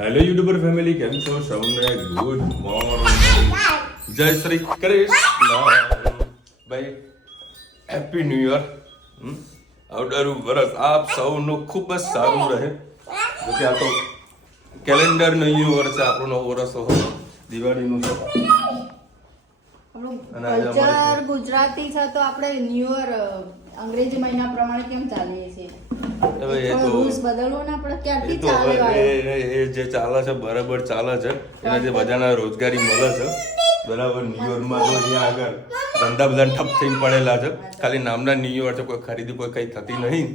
Hello YouTuber family, કેમ છો? સૌને ગુડ મોર્નિંગ, જય શ્રી કૃષ્ણ ભાઈ, હેપી ન્યુ યર. આવનારું વર્ષ આપ સૌનું ખૂબ જ સારું રહે. જોકે આ તો કેલેન્ડર ન્યુ વર્ષ છે, આપણું નવું વર્ષ દિવાળીનું છે. કલ્ચર ગુજરાતી છે તો આપણે ન્યુ યર અંગ્રેજી મહિના પ્રમાણે કેમ ચાલીએ છીએ? રૂલ્સ બદલવો ને આપણે ક્યારથી ચાલે એ જે ચાલે છે બરાબર ચાલે છે. એના જે બધાના રોજગારી મળે છે બરાબર. ન્યુ યરમાં તો અહીંયા આગળ ધંધા બધા ઠપ થઈને પડેલા છે. ખાલી નામના ન્યુ યર છે, કોઈ ખરીદી કોઈ કઈ થતી નહીં.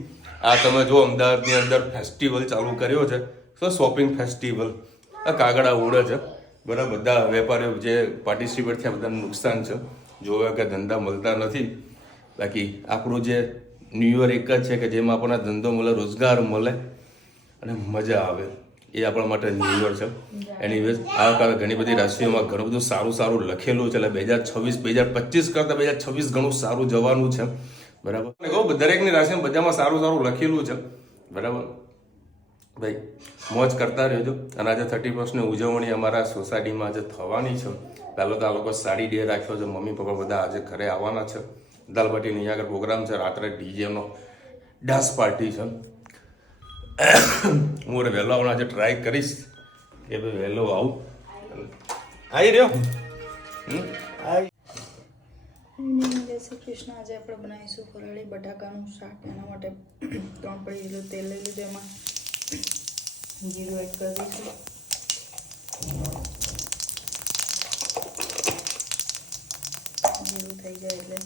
આ તમે જો અમદાવાદની અંદર ફેસ્ટિવલ ચાલુ કર્યો છે, તો શોપિંગ ફેસ્ટિવલ. આ કાગડા ઉડે છે બરાબર. બધા વેપારીઓ જે પાર્ટિસિપેટ થયા બધાને નુકસાન છે, જોવે કે ધંધા મળતા નથી. બાકી આપણું જે ન્યુ યર એક જ છે કે જેમાં આપણને ધંધો મળે, રોજગાર મળે અને મજા આવે. એ આપણા માટે ન્યુ યર છે. એનીવેઝ આ વખતે ઘણી બધી રાશિઓમાં ઘણું બધું સારું સારું લખેલું છે. એટલે 2026 કરતાં 2026 ઘણું સારું જવાનું છે બરાબર. કહું દરેકની રાશિમાં બધામાં સારું સારું લખેલું છે બરાબર. ભાઈ મોજ કરતા રહેજો. અને આજે 31ની ઉજવણી અમારા સોસાયટીમાં આજે થવાની છે. પહેલાં તો આ લોકો સાડી ડે રાખ્યો છે. મમ્મી પપ્પા બધા આજે ઘરે આવવાના છે. દાલબાટીની અહીંયા આગળ પ્રોગ્રામ છે. રાત્રે ડીજેનો ડાન્સ પાર્ટી છે. હું વહેલો આવવાનો આજે ટ્રાય કરીશ કે ભાઈ વહેલો આવું. આવી રહ્યો. જય શ્રી કૃષ્ણ. આજે આપણે બનાવીશું ફરાળી બટાકાનું શાક. એના માટે 3 પડી જેટલું તેલ લઈ લીધું. એમાં જીરું એડ કરી દઈશું. જીરું થઈ જાય એટલે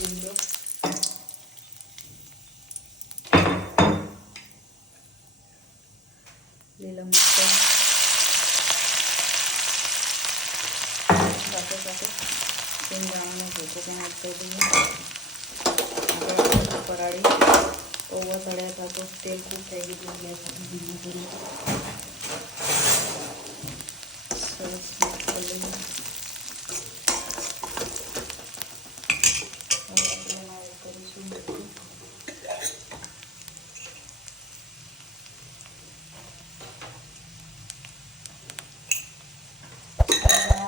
લીમડો, લીલા મરચાં, સાથે સાથે શેંગદાણાનો ભૂકો પણ એડ કરી દઈએ. આપણે ફરાળી ઓવર તળ્યા હતા તો તેલ ખૂબ થઈ ગયું એટલે ધીમું કરી સરસ મિક્સ કરી લઈએ. હવે આપણે એમાં એડ કરીશું મીઠું.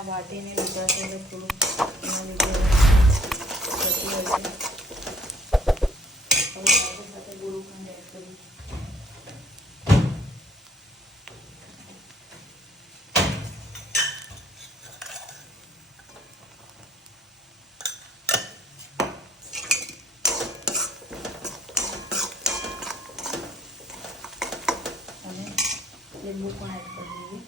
વાટીને લીધા છે એટલે થોડું એના લીધે જતી હોય છે. હવે સાથે સાથે ગોળું પણ એડ કરી અને લીંબુ પણ એડ કરી દઈએ.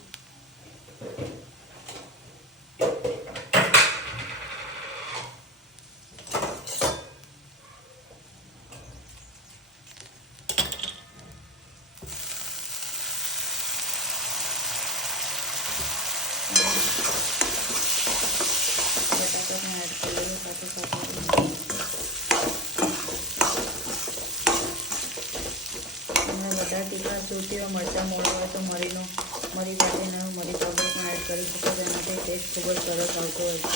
બટાકા પણ એડ કરી લઈએ સાથે સાથે. તમને બધા તીખા સૂટી હોય, મરચાં મોડા હોય તો મરી કાઢીને મરી પાવડર પણ એડ કરી શકો. તેનાથી ટેસ્ટ ખૂબ જ સરસ આવતો હોય છે.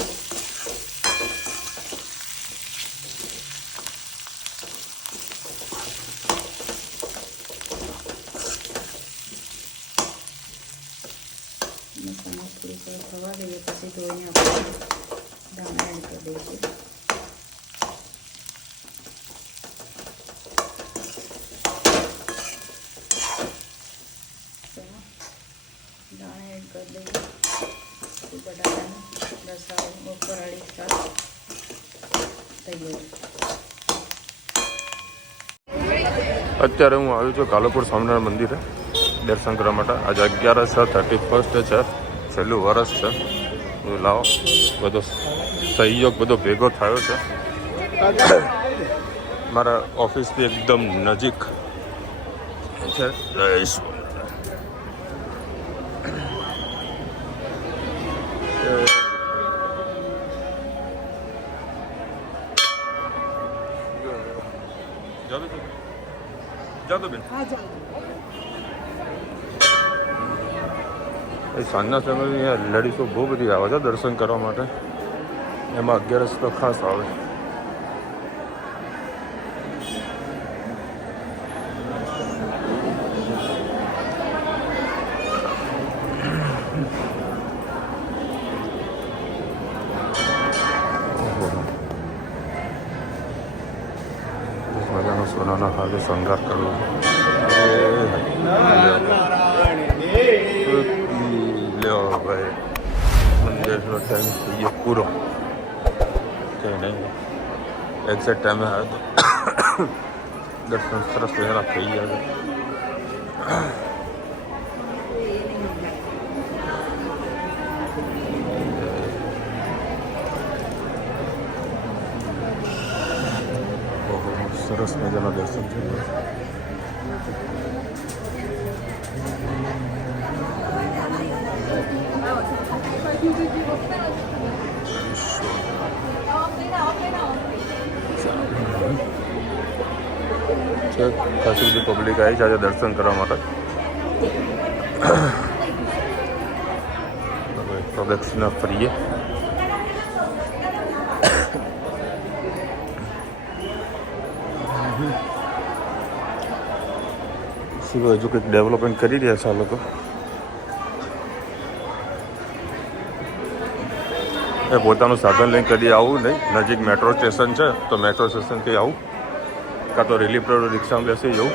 મસાલા થોડી સરસ થવા દઈએ પછી ધોઈને આપણે ધાણા એડ કરી દઈશું. દાણા એડ કરી દઈએ. બટાકાનું રસાવાળું ફરાળી શાક તૈયાર. અત્યારે હું આવ્યું છું કાલુપુર સ્વામિનારાયણ મંદિરે દર્શન કરવા માટે. આજે 11 છે, 31 છે, છેલ્લું વર્ષ છે. લાવો બધો સહયોગ બધો ભેગો થયો છે. મારા ઓફિસથી એકદમ નજીક છે. જાતો બેન સાંજના સમયે અહીંયા લેડીઝો બહુ બધી આવે છે દર્શન કરવા માટે. એમાં 11 તો ખાસ આવે. બધું શણગાર કરવું લ્યો ભાઈ મંદિરનો ટાઈમ થઈ ગયો પૂરો કંઈ નહીં એક્ઝેક્ટ ટાઈમે આવ્યો તો દર્શન સરસ વહેલા થઈ ગયા છે સરસ મજાના દર્શન થઈ ગયા ખાસી બધી પબ્લિક આવી છે આજે દર્શન કરવા માટે પ્રદક્ષિણા ફરીએ શું હજુ કંઈક ડેવલપમેન્ટ કરી રહ્યા છે આ લોકો એ પોતાનું સાધન લઈને કદી આવું નહીં નજીક મેટ્રો સ્ટેશન છે તો મેટ્રો સ્ટેશનથી આવું કાં તો રિલીફ રોડ રિક્ષામાં બેસી જવું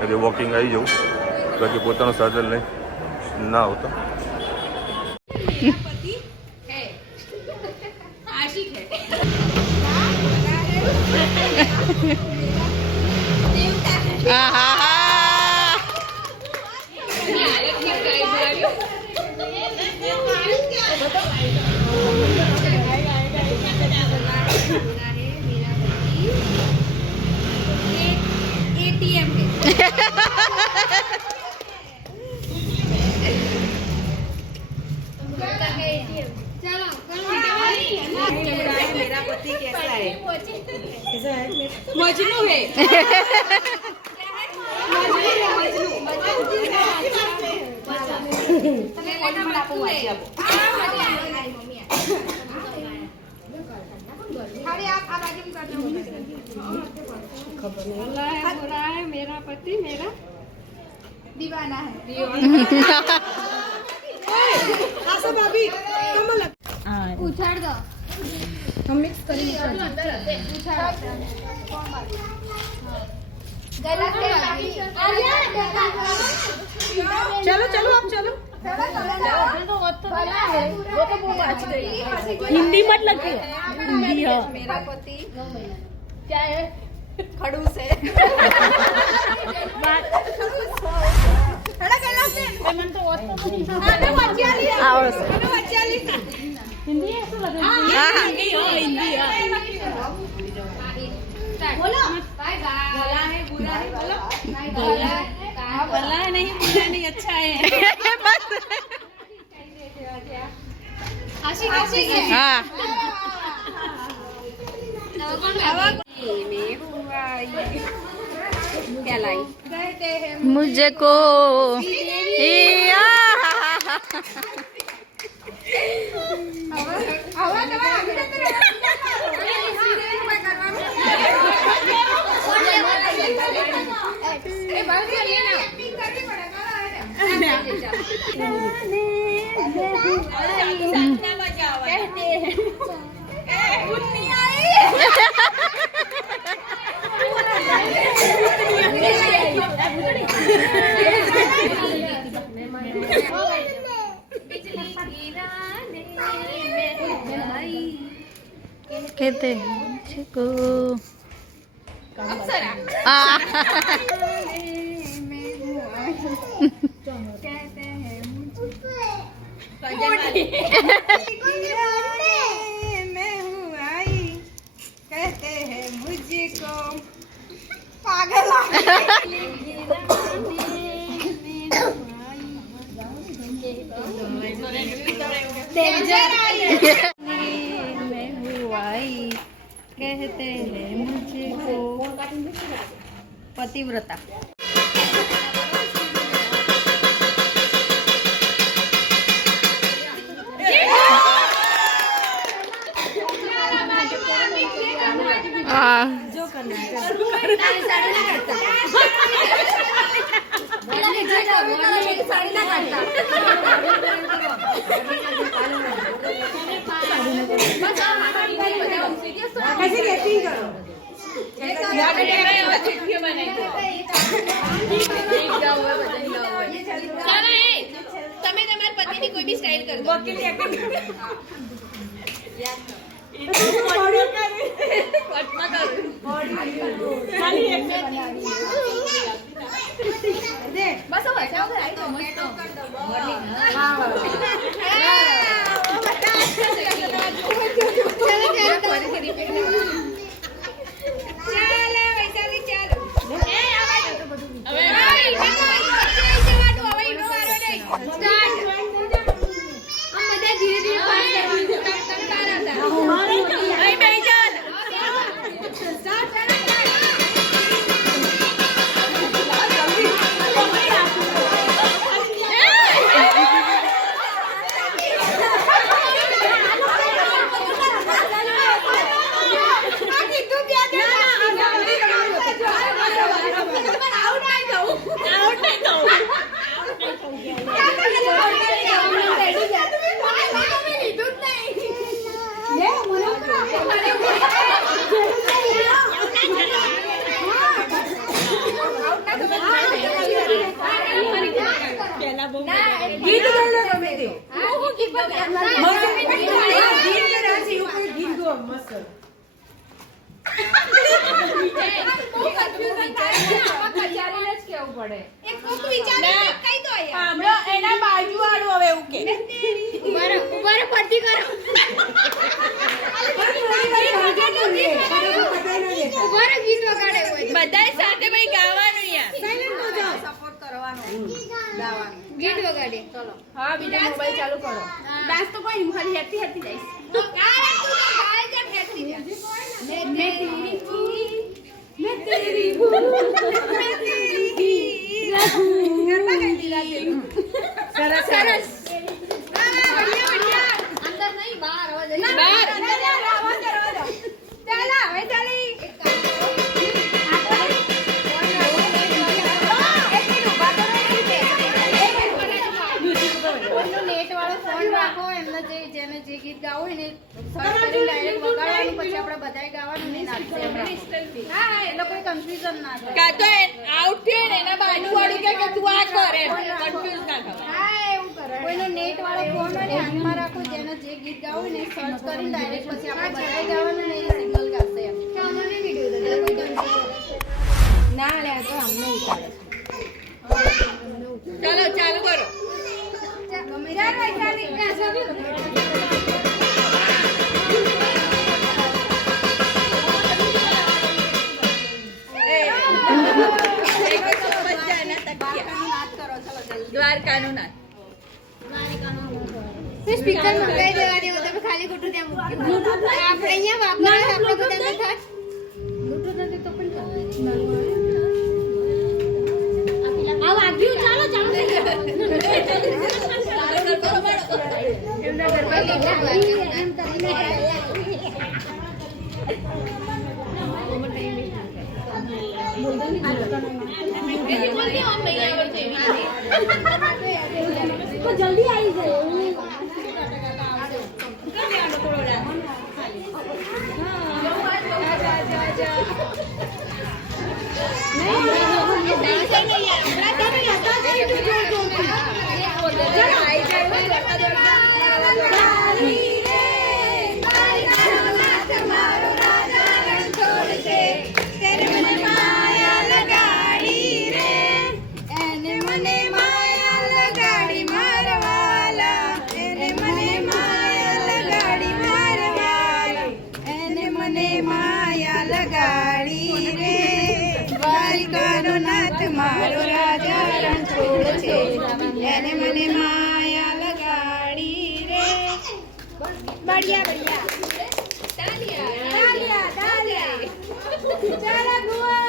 એટલે વોકિંગ આવી જવું બાકી પોતાનું સાધન લઈને ના આવતા मेरा पति कैसा है? मजनू है। बुरा है मेरा पति मेरा दीवाना है उछाड़ दो हम मिक्स करेंगे चलो चलो आप चलो हिंदी मत लगे हिंदी है मेरा पति क्या है खड़ूस है हिंदी ऐसा लग रहा है हिंदी बोलो बाय बाय भला है बुरा है बोलो भला है नहीं बुरा नहीं अच्छा है बस आशी आशी हां क्या लाई मुझे को कहते हैं मुझको कहते हैं मैं हूँ आई कहते हैं मुझको पागल मैं हूँ आई कहते हैं मुझको पतिव्रता जो करना તમે તમારા પતિની કોઈ બી સ્ટાઇલ કરી દો. બસ હવે જાઓ ઘરે આવી તો મસ્ત. એના બાજુ વાળું હવે એવું કે બધા સાથે ભાઈ ગાવાનું યાર. સપોર્ટ કરવાનો ગાવાનું ગીત વગાડે. ચલો હા બીજો મોબાઈલ ચાલુ કરો. ડાન્સ તો કોઈ નહીં, ખાલી હેપી હેપી જઈશ. સરસ સરસ. અંદર નહીં બહાર અવાજ બહાર. ચાલો હવે ચાલી નેટ વાળો ફોન રાખો એમને જેને જે ગીત ગાવું હોય ને સર્ચ કરી ડાયરેક્ટ વગાડવાનું પછી આપણે બધાય ગાવાનું નહીં નાખશે હા એટલે કોઈ કન્ફ્યુઝન ના થાય કાં તો આઉટફિટ એના બાજુ વાળું કે તું આ કર એમ કન્ફ્યુઝ ના થવાય. હા એવું કરે કોઈનો નેટ વાળો ફોન હોય ને હાથમાં રાખો જેને જે ગીત ગાવું હોય ને સર્ચ કરી ડાયરેક્ટ પછી આપણે બધાય ગાવાનું ને એ સિગ્નલ ગાશે એમ અમને વિડિયો દે કોઈ કન્ફ્યુઝન ના લે તો અમને ઉતારે ચાલો ચાલુ કરો. દ્વારકાનું નાથ. સ્પીકર મંગાઈ દેવા દેવો તમે ખાલી ખોટું ત્યાં મૂક્યું આપણે અહીંયા વાપરવા આપણે બધાને થાય બ્લૂટૂથ નથી તો પણ આ વાગ્યું ચાલો ચાલો એમના ગરબા એમ તો જલ્દી આવી જાય મારો રાજા રણછોડ છે એને મને માયા લગાડી રે બઢિયા બઢિયા તાલિયા તાલિયા ચાલા ગુઆ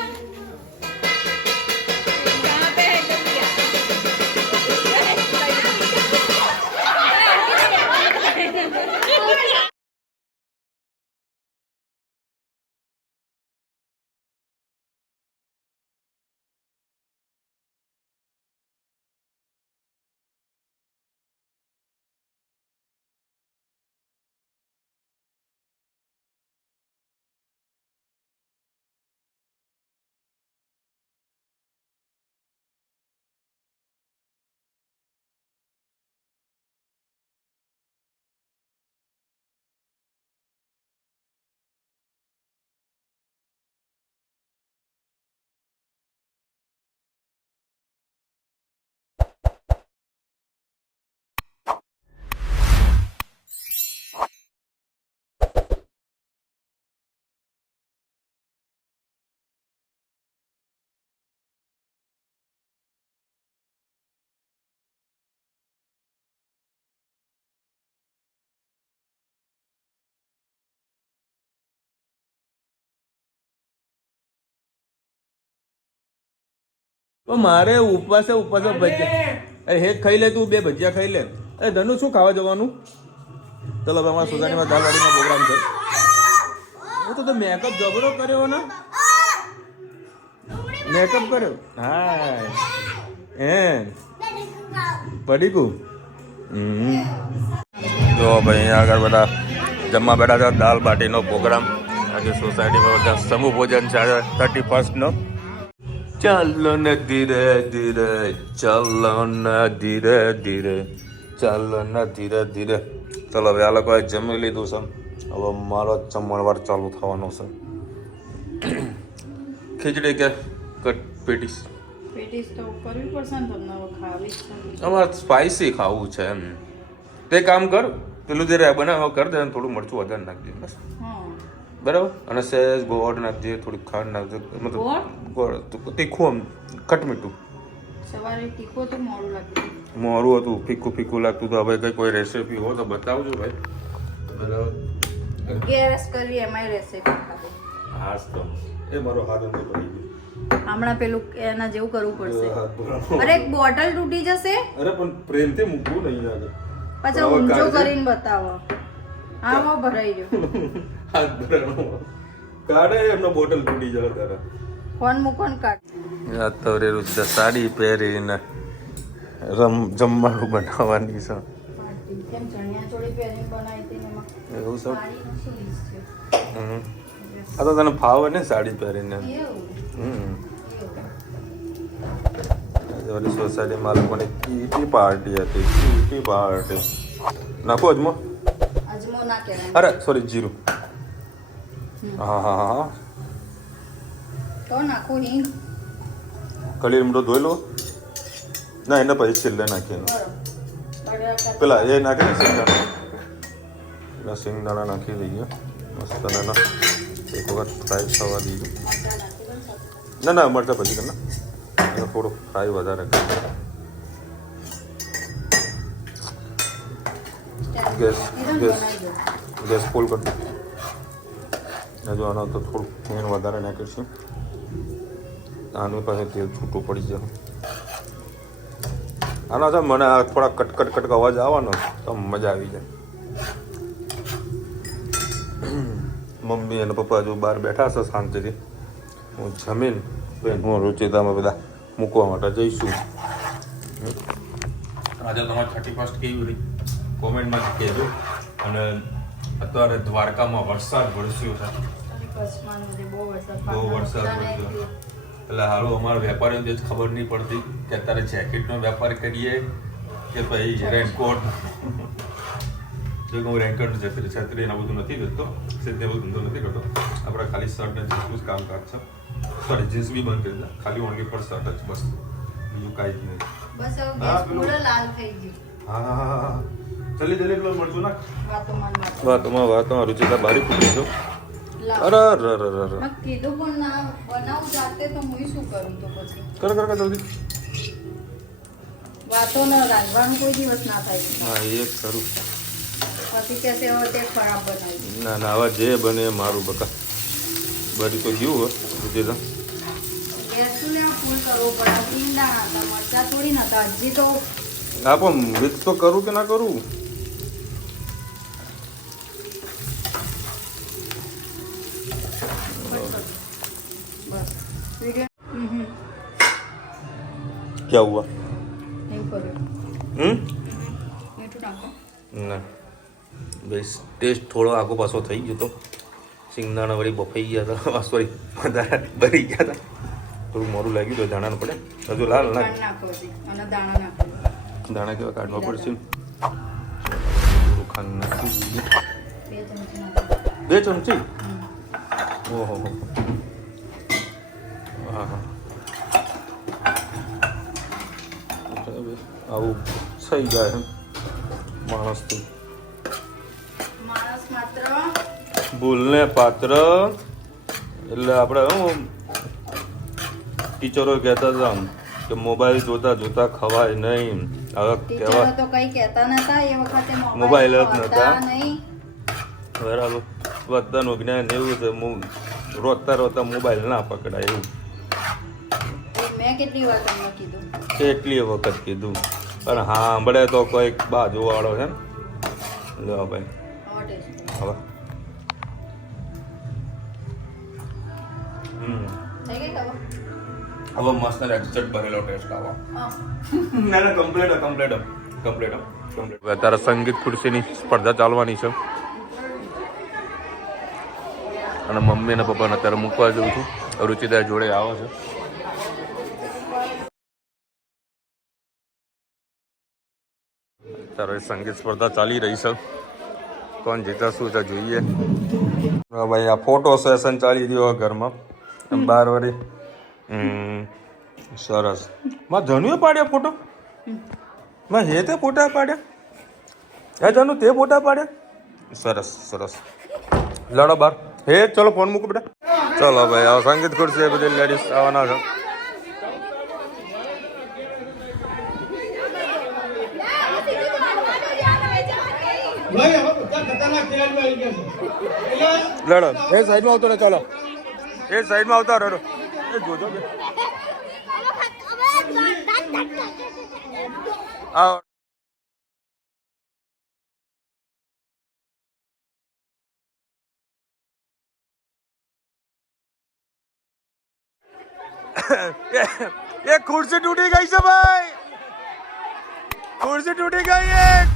તો મારે ઉપવાસે ભજીયા અરે હેક ખાઈ લે તું 2 ભજીયા ખાઈ લે. અરે ધનુ શું ખાવા જવાનું? ચલો હવે અમારા સોસાયટીમાં દાલવાડીનો પ્રોગ્રામ છે. તો મેકઅપ જબરો કર્યો ને, મેકઅપ કર્યો. હા પડીકું. જો ભાઈ અહીંયા આગળ બધા જમવા બેઠા છે. દાલ બાટીનો પ્રોગ્રામ આજે સોસાયટીમાં બધા સમૂહ ભોજન છે આજે 31st નો. ચાલો ને ધીરે ધીરે, ચાલો ને ધીરે ધીરે, ચાલો ને ધીરે ધીરે. ચલો હવે આ લોકોએ જમી લીધું છે. હવે મારો જમણવાર ચાલુ થવાનો છે. ખીચડી કે પેટીસ? પેટીસ તો કરવી પડશે ને તમને, હવે ખાવી જ છે. અમારે સ્પાઇસી ખાવું છે એમ. તે કામ કર, પેલું જે બનાવ કર દે, થોડું મરચું વધારે નાખજે બસ. હા બરાબર. અને સહેજ ગોળ નાખજે, થોડી ખાંડ નાખજે, મતલબ ગોળ તીખું આમ ખટમીઠું. સવારે તીખું તો મોડું લાગતું, મોરું હતું, ફીકું ફીકું લાગતું. તો હવે કોઈ રેસીપી હોય તો બતાવજો ભાઈ. બરાબર. ગેસ કરવી એમાંય રેસીપી ખાતે. હા તો એ મારો હાથ અંદર પડી ગયો. હમણાં પેલું એના જેવું કરવું પડશે. અરે એક બોટલ તૂટી જશે. અરે પણ પ્રેમથી મૂકવું નહીં આગળ. પછી ઊંચો કરીને બતાવો. આમાં ભરાઈ ગયો. હાથ ભરાનો કાઢે એમનો બોટલ તૂટી જાય તારા. ફોન મૂકો ને કાઢ. આ તો રે રુદ્ર સાડી પહેરીને જમવાનું બનાવવાની છે. કેમ ચણિયા ચોળી પહેરીને બનાવી હતી ને એમાં એવું છે. સાડીનું શું use છે? આ તો તને ફાવે ને સાડી પહેરીને. એવું. ઓલી સોસાયટીમાં લોકોની કીટી પાર્ટી હતી. કીટી પાર્ટી નાખો અજમો. અજમો ના કહેવાય. અરે સોરી જીરું. હા હા હા. તો નાખો હિંગ. કળી લીમડો ધોઈ લો. ના એને પછી છેલ્લે નાખીએ. બરાબર. પેલા એ નાખે ને સિંગદાણા. પેલા સિંગદાણા નાખી દઈએ મસ્ત નાના. એક વખત ફ્રાય થવા દઈએ. ના ના મરચાં પછી કર ને. થોડું ફ્રાય વધારે કરી. ગેસ ફૂલ કરી દો. હજુ આનો તો થોડું તેલ વધારે નાખીશું. આનું પાસે તેલ છૂટું પડી જાય. આનો છે મને આ થોડા કટકટ કટક અવાજ આવવાનો તો મજા આવી જાય. મમ્મી અને પપ્પા જો બહાર બેઠા છે શાંતિથી. હું જમીન હું રૂચિતામાં બધા મૂકવા માટે જઈશું. આજે તમારે 31st કેવી રહી કોમેન્ટમાં કહેજો. અને અત્યારે દ્વારકામાં વરસાદ વરસ્યો છે. બહુ વરસાદ વરસ્યો. એટલે હાલો અમારા વેપારીઓને જ ખબર નહીં પડતી કે અત્યારે જેકેટનો વેપાર કરીએ કે ભાઈ રેનકોટ. જો હું રેનકોટ છત્રી એના બધું નથી વેચતો, સીધે બધું ધંધો નથી કરતો. આપણે ખાલી શર્ટ ને જીન્સનું જ કામકાજ છે. સોરી જીન્સ બી બંધ કરી દે, ખાલી ઓનલી ફોર શર્ટ જ બસ, બીજું કાંઈ જ નહીં. બસ હવે ગેસ પૂરો લાલ થઈ ગયો. હા હા હા જલ્દી જલ્દી પેલો મળશું ના. વાતોમાં વાતોમાં રૂચિતા બારી ફૂટી છો. લાવ. અરે અરે અરે અરે મેં કીધું પણ ના બનાવું જાતે તો હું શું કરું તો પછી કર કર કર જલ્દી. વાતો ન રાંધવાનું કોઈ દિવસ ના થાય. હા એ ખરું. પછી કહેશે હવે તે ખરાબ બનાવ્યું. ના ના આવા જે બને એ મારું બકા. બરી તો ગયું હો રૂચિતા. ગેસનું ને ફૂલ કરવો પડે. ઈંડા હતા, મરચાં થોડી નતા. હજી તો હા પણ મિક્સ તો કરું કે ના કરું. બસ વિડીયો ક્યાં હુઆ? એવું કર્યું. મીઠું નાખો. ના બસ ટેસ્ટ થોડો આગો પાછો થઈ ગયો તો. સિંગદાણા વળી બફાઈ ગયા હતા. સોરી વધારે ભરી ગયા હતા. થોડું મોરું લાગ્યું તો દાણાનું પડે. હજુ લાલ ના ખાંડ નાખો હજી અને દાણા નાખો. દાણા કેવા કાઢવા પડશે. થોડું ખાંડ નાખી દીધી. 2 ચમચી નાખો. 2 ચમચી. ઓહો હા હા આવું થઈ જાય માણસથી. માણસ માત્ર ભૂલને પાત્ર. એટલે આપણે હું ટીચરો કહેતા હતા કે મોબાઈલ જોતા જોતા ખવાય નહીં. હવે ટીચરો કહેવા તો કઈ કહેતા નતા એ વખતે મોબાઈલ જ હતા નતા. નહીં. બરાબર. બધાનું જ્ઞાન એવું છે રોતા રોતા મોબાઈલ ના પકડાય એવું. મેં મેં કેટલી વાર તમને કીધું કેટલી વખત કીધું પણ હા સાંભળે તો કોઈક બાજુવાળો છે ને લો ભાઈ હવે થઈ ગઈ ખબર હવે મસ્ત એક્ઝેક્ટ બનેલો ટેસ્ટ આવો ના ના કમ્પ્લીટ અત્યારે સંગીત ખુરશીની સ્પર્ધા ચાલવાની છે અને મમ્મી અને પપ્પાને અત્યારે મૂકવા જઉં છું રુચિતા જોડે આવે છે અત્યારે સંગીત સ્પર્ધા ચાલી રહી છે કોણ જીતે શું છે જોઈએ ભાઈ આ ફોટો સેશન ચાલી રહ્યો ઘરમાં 12 વરી સરસ માં ધનુએ પાડ્યા ફોટો માં હે તે ફોટા પાડ્યા હે ધનુ તે ફોટા પાડ્યા સરસ લડો બાર હે ચલો ફોન મૂકો બેટા ચલો ભાઈ આ સંગીત ખુરશી બધી લેડીઝ આવવાના છે લડો એ સાઈડમાં આવતો ને ચાલો એ સાઈડમાં આવતા રડો એ જોજો બે આવ એ ખુરશી તૂટી ગઈ છે ભાઈ ખુરશી તૂટી ગઈ એક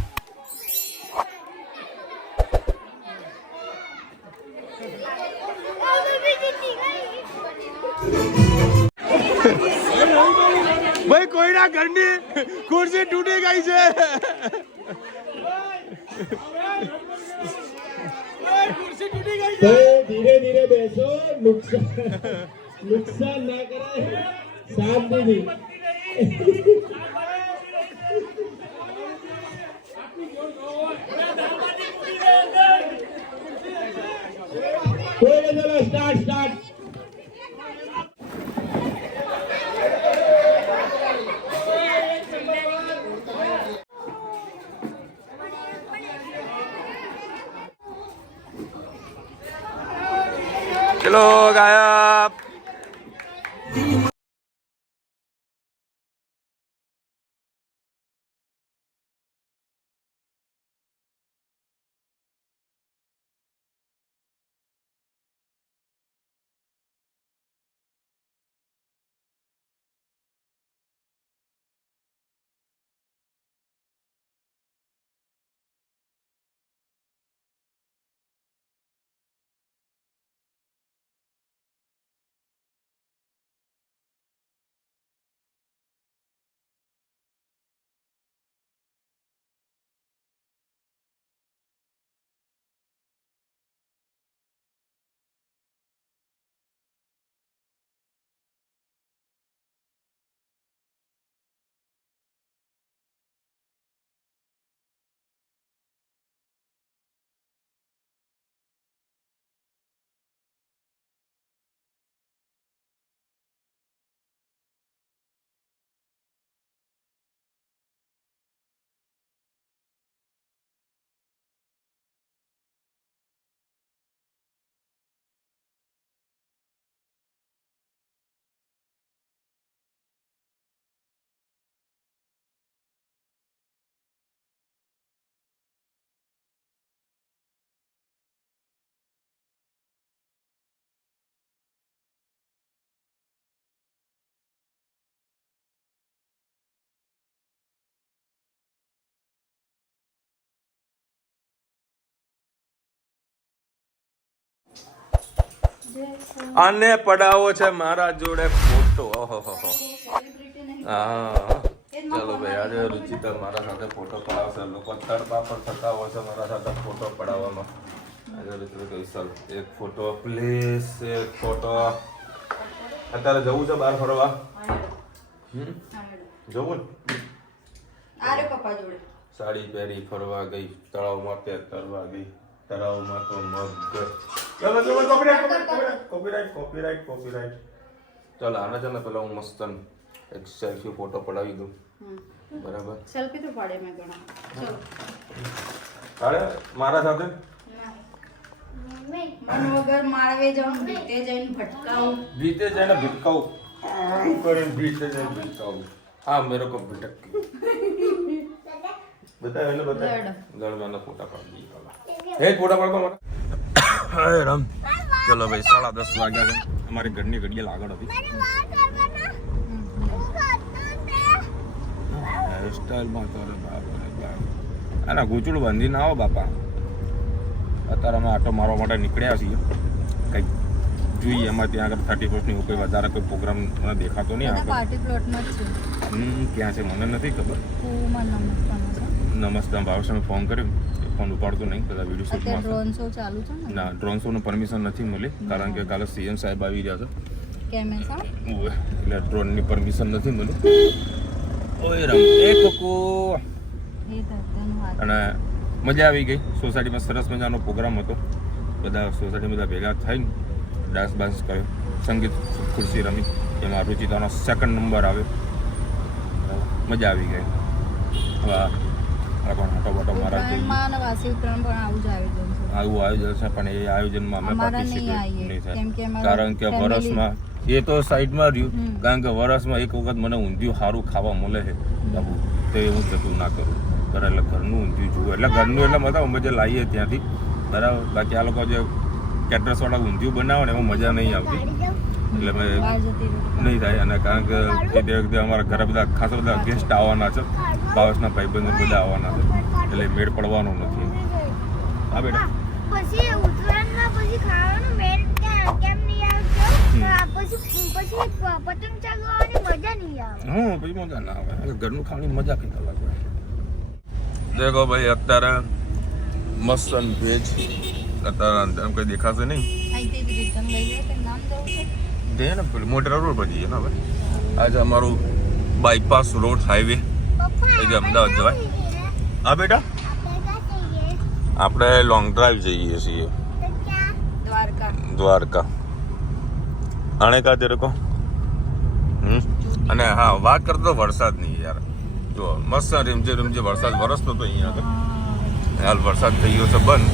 ભાઈ કોઈના ઘરની ખુરશી તૂટી ગઈ છે तो धीरे धीरे बैसो नुकसान ना कराए साथ दीदी चलो स्टार्ट ચલો ગાયબ આને પડાવો છે મારા જોડે ફોટો ઓહો હા ચલો ભાઈ આજે રુચિતા મારા સાથે ફોટો પડાવશે લોકો તડપા પર થતા હોય છે મારા સાથે ફોટો પડાવવામાં આજે રુચિતા કહી સર એક ફોટો પ્લીઝ એક ફોટો અત્યારે જવું છે બહાર ફરવા જવું ને આરે પપ્પા જોડે સાડી પહેરી ફરવા ગઈ તળાવમાં તે તરવા ગઈ તળાવમાં તો મગ કોપીરાઈટ ચાલ આના છે ને પેલા હું મસ્ત એક સેલ્ફી ફોટો પડાવી દઉં બરાબર સેલ્ફી તો પાડે મેં ઘણા ચલો અરે મારા સાથે મન વગર માળવે જાઉં બીતે જઈને ભટકાવું બીતે જઈને ભટકાવું पर बीच से हाँ मेरे को भटक बता लड़वाना फोटा पड़ दिए हे फोटा पड़ता मारा हाय राम चलो भाई 10:30 वाग्या છે અમારી ઘરની ઘડિયાળ આગળ હતી હેરસ્ટાઈલમાં તારે બાપ આના ગૂંચડું બાંધીને આવો બાપા અત્યારે અમે આટો મારવા માટે નીકળ્યા છીએ કંઈક જોઈએ એમાં ત્યાં આગળ 31st કોઈ વધારે કોઈ પ્રોગ્રામ મને દેખાતો નહીં આગળ પાર્ટી પ્લોટમાં જ છે ક્યાં છે મને નથી ખબર કુવામાં નમસ્તે ભાવેશને ફોન કર્યો ફોન ઉપાડતો નહીં બધા વિડીયો શૂટમાં ડ્રોન શો ચાલુ છે ને ના ડ્રોન શોનું પરમિશન નથી મળી કારણ કે કાલે સીએમ સાહેબ આવી રહ્યા છે કેમેસા એટલે ડ્રોનની પરમિશન નથી મળી ઓય રમ એ કોકો એ ધરતીનું હાથ અને મજા આવી ગઈ સોસાયટીમાં સરસ મજાનો પ્રોગ્રામ હતો બધા સોસાયટી બધા ભેગા થઈને ડાન્સ બાન્સ કર્યો સંગીત ખુરશી રમી એમાં રુચિતાનો સેકન્ડ નંબર આવ્યો મજા આવી ગઈ હવે પણ હટો બટો મારા ઉત્તરાયણમાં અને વાસી ઉત્તરાયણ પણ આવું જ આયોજન છે આવું આયોજન છે પણ એ આયોજનમાં અમે અમારા નહીં પાર્ટિસિપેટ આવીએ નહીં કેમ કે થાય અમારા કારણ કે family- વરસમાં એ તો સાઈડમાં રહ્યું કારણ કે વરસમાં એક વખત મને ઊંધિયું સારું ખાવા મળે છે બાબુ તો એ હું જતું ના કરું બરાબર એટલે ઘરનું ઊંધિયું જુઓ એટલે ઘરનું એટલે મતલબ અમે જે લાવીએ ત્યાંથી બરાબર બાકી આ લોકો જે કેટરસવાળા ઊંધિયું બનાવે ને એમાં મજા નહીં આવતી એટલે મેં બહાર જતી રહી નહીં થાય અને કારણ કે એ તે અમારા ઘરે બધા ખાસ બધા ગેસ્ટ આવવાના છે ભાવેશના ભાઈબંધો બધા આવવાના છે એટલે મેળ પડવાનો નથી હા બેટા પછી ઉત્તરાયણમાં પછી ખાવાનું મેળ કેમ નહીં આવતો પછી પતંગ ચગાવવાની મજા નહીં આવે હું પછી મજા ના આવે ઘરનું ખાવાની મજા કંઈક અલગ હોય દેખો ભાઈ અત્યારે મસ્ત ભેજ અત્યારે આમ કંઈ દેખાશે નહીં અહીંથી જ રિટર્ન લઈ જાય કે નામ દઉં છે દે ને પેલું મોટેરા રોડ પર જઈએ ને હવે આજે અમારું બાયપાસ રોડ હાઈવે આજે અમદાવાદ જવાય હા બેટા આપણે લોંગ ડ્રાઈવ જઈએ છીએ દ્વારકા દ્વારકા આણે કા તેરે કો અને હા વાત કરતો વરસાદની યાર જો મસ્ત રીમઝે રીમઝે વરસાદ વરસતો તો અહીંયા આગળ હાલ વરસાદ થઈ ગયો છે બંધ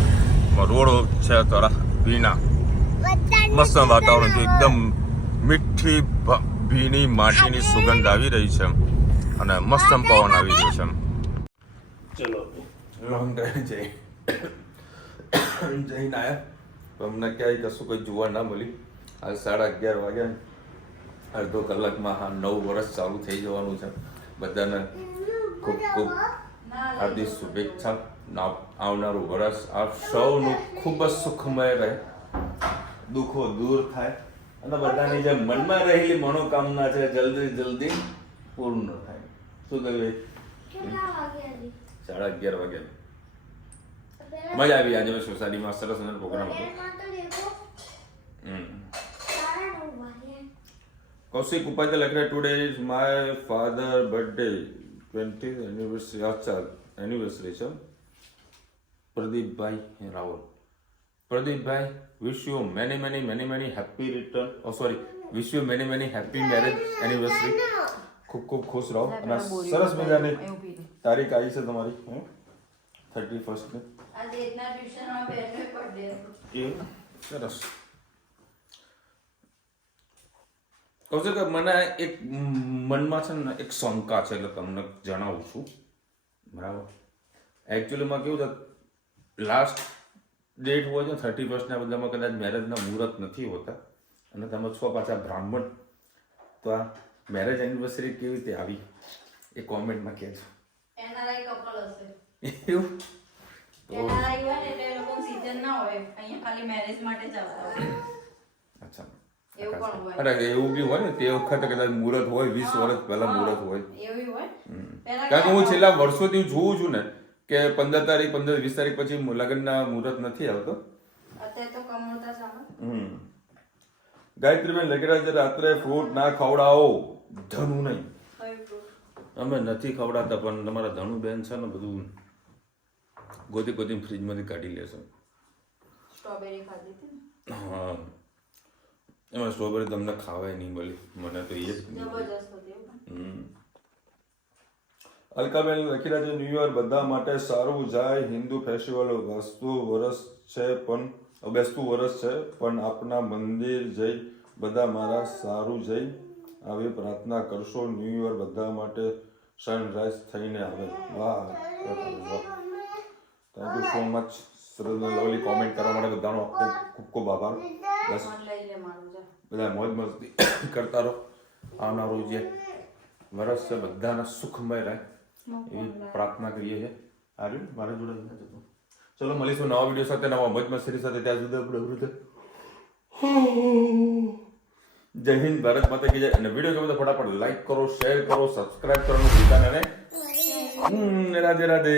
રોડ છે થોડા ભીના મસ્ત વાતાવરણ છે એકદમ મીઠી ભીની માટીની સુગંધ આવી રહી છે અને મસ્ત પવન આવી રહ્યો છે ચલો લોંગ ડ્રાઈવ જઈ જઈને આવ્યા અમને ક્યાંય કશું કંઈ જોવા ના મળી હાલ 11:30 વાગ્યા અડધો કલાકમાં હા 9 વર્ષ ચાલુ થઈ જવાનું છે બધાને ખૂબ ખૂબ હાર્દિક શુભેચ્છા આવનારું વર્ષ આપ સૌનું ખૂબ જ સુખમય રહે દુઃખો દૂર થાય અને બધાની જે મનમાં રહેલી મનોકામના છે જલ્દી જલ્દી પૂર્ણ થાય શું કહ્યું 11:30 વાગ્યા મજા આવી આજે સોસાયટીમાં સરસ મજાનો પ્રોગ્રામ હતો કૌશિક ઉપાધ્યાય લખ રહ્યા today is my father birthday 20th anniversary અચ્છા એનિવર્સરી છે Pradeepbhai Raval Pradeepbhai wish you many many many many happy return oh sorry wish you many many happy marriage anniversary ખૂબ ખૂબ ખુશ રહો અને સરસ મજાની તારીખ આવી છે તમારી 31st ની આજે એટલા ટ્યુશનમાં બેનનો બર્થડે એ સરસ કહું છું કે મને એક મનમાં છે ને એક શંકા છે એટલે તમને જણાવું છું બરાબર એકચ્યુઅલીમાં કેવું છે લાસ્ટ ડેટ હોય છે 31st ના બધામાં કદાચ મેરેજના મુહૂર્ત નથી હોતા અને તમે છો પાછા બ્રાહ્મણ તો આ મેરેજ એનિવર્સરી કેવી રીતે આવી એ કોમેન્ટમાં કહેજો એનઆરઆઈ કપલ હશે એવું એનઆરઆઈ હોય ને એટલે એ લોકો સીઝન ના હોય અહીંયા ખાલી મેરેજ માટે જ આવતા હોય અચ્છા એવું પણ હોય અરે એવું બી હોય ને તે વખતે કદાચ મુહૂર્ત હોય 20 વર્ષ પહેલા મુહૂર્ત હોય એવું હોય કારણ કે હું છેલ્લા વર્ષોથી જોઉં છું ને કે 15 તારીખ 20 તારીખ પછી લગ્નના મુહૂર્ત નથી આવતો અત્યારે તો કમળતા ચાલે ગાયત્રીબેન લખેલા છે રાત્રે ફ્રૂટ ના ખવડાવો ધનુ નહીં અમે નથી ખવડાતા પણ તમારા ધનુ બેન છે ને બધું ગોતી ગોતી ફ્રીજમાંથી કાઢી લેશે સ્ટ્રોબેરી ખાધી હતી હા એમાં સ્ટ્રોબેરી તમને ખાવાય નહીં મળી મને તો એ જ જબરજસ્ત હતી અલકાબેન લખેલા છે ન્યૂ યર બધા માટે સારું જાય હિન્દુ ફેસ્ટિવલ બેસતું વર્ષ છે પણ આપણા મંદિર જઈ બધા મારા સારું જઈ આવી પ્રાર્થના કરશો ન્યૂ યર બધા માટે સનરાઈઝ થઈને આવે. વાહ thank you so much. Lovely comment કરવા માટે બધાનો ખૂબ ખૂબ આભાર. બસ બધા મોજ મસ્તી કરતા રહો. આવનારું જે વર્ષ છે બધાના સુખમય રહે એવી પ્રાર્થના કરીએ છીએ. આવ્યું મારા જોડે નથી જતું. ચલો મળીશું નવા વિડીયો સાથે, નવા મોજ મસ્તી સાથે. ત્યાં સુધી આપણે જય હિન્દ, ભારત માતા કી જય. અને વિડીયો ગમે તો ફટાફટ લાઈક કરો, શેર કરો, સબસ્ક્રાઇબ કરવાનું ભૂલતા નહીં. રાધે રાધે.